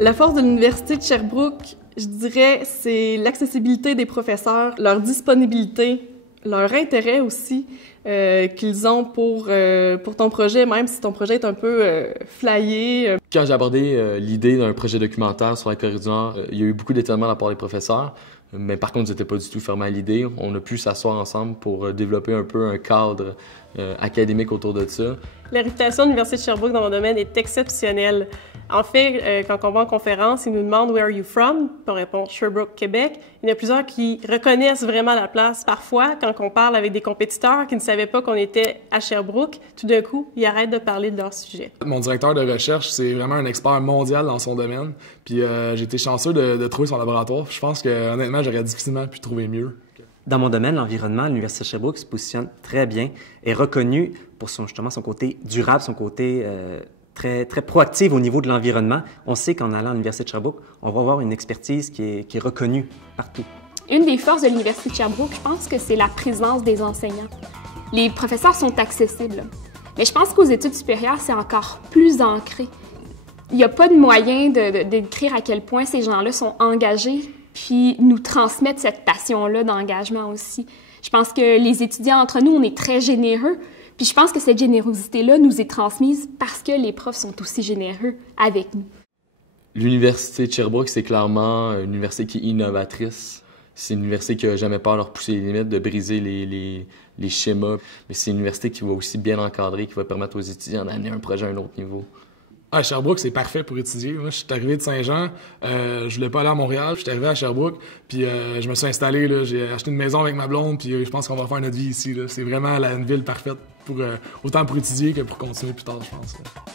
La force de l'Université de Sherbrooke, je dirais, c'est l'accessibilité des professeurs, leur disponibilité, leur intérêt aussi qu'ils ont pour ton projet, même si ton projet est un peu flyé. Quand j'ai abordé l'idée d'un projet documentaire sur la Corée du Nord, il y a eu beaucoup d'étonnement de la part des professeurs, mais par contre, ils n'étaient pas du tout fermés à l'idée. On a pu s'asseoir ensemble pour développer un peu un cadre académique autour de ça. La réputation de l'Université de Sherbrooke dans mon domaine est exceptionnelle. En fait, quand on va en conférence, ils nous demandent « Where are you from? » Puis on répond « Sherbrooke, Québec ». Il y en a plusieurs qui reconnaissent vraiment la place. Parfois, quand on parle avec des compétiteurs qui ne savaient pas qu'on était à Sherbrooke, tout d'un coup, ils arrêtent de parler de leur sujet. Mon directeur de recherche, c'est vraiment un expert mondial dans son domaine. Puis j'ai été chanceux de trouver son laboratoire. Je pense que honnêtement, j'aurais difficilement pu trouver mieux. Dans mon domaine, l'environnement, l'Université de Sherbrooke se positionne très bien, est reconnue pour justement son côté durable, son côté très proactif au niveau de l'environnement. On sait qu'en allant à l'Université de Sherbrooke, on va avoir une expertise qui est reconnue partout. Une des forces de l'Université de Sherbrooke, je pense que c'est la présence des enseignants. Les professeurs sont accessibles, mais je pense qu'aux études supérieures, c'est encore plus ancré. Il n'y a pas de moyen de décrire à quel point ces gens-là sont engagés puis nous transmettre cette passion-là d'engagement aussi. Je pense que les étudiants entre nous, on est très généreux, puis je pense que cette générosité-là nous est transmise parce que les profs sont aussi généreux avec nous. L'Université de Sherbrooke, c'est clairement une université qui est innovatrice. C'est une université qui n'a jamais peur de repousser les limites, de briser les schémas. Mais c'est une université qui va aussi bien encadrer, qui va permettre aux étudiants d'amener un projet à un autre niveau. À Sherbrooke, c'est parfait pour étudier. Moi, je suis arrivé de Saint-Jean, je voulais pas aller à Montréal, je suis arrivé à Sherbrooke, puis je me suis installé, là, j'ai acheté une maison avec ma blonde, puis je pense qu'on va faire notre vie ici. C'est vraiment une ville parfaite, autant pour étudier que pour continuer plus tard, je pense. Là.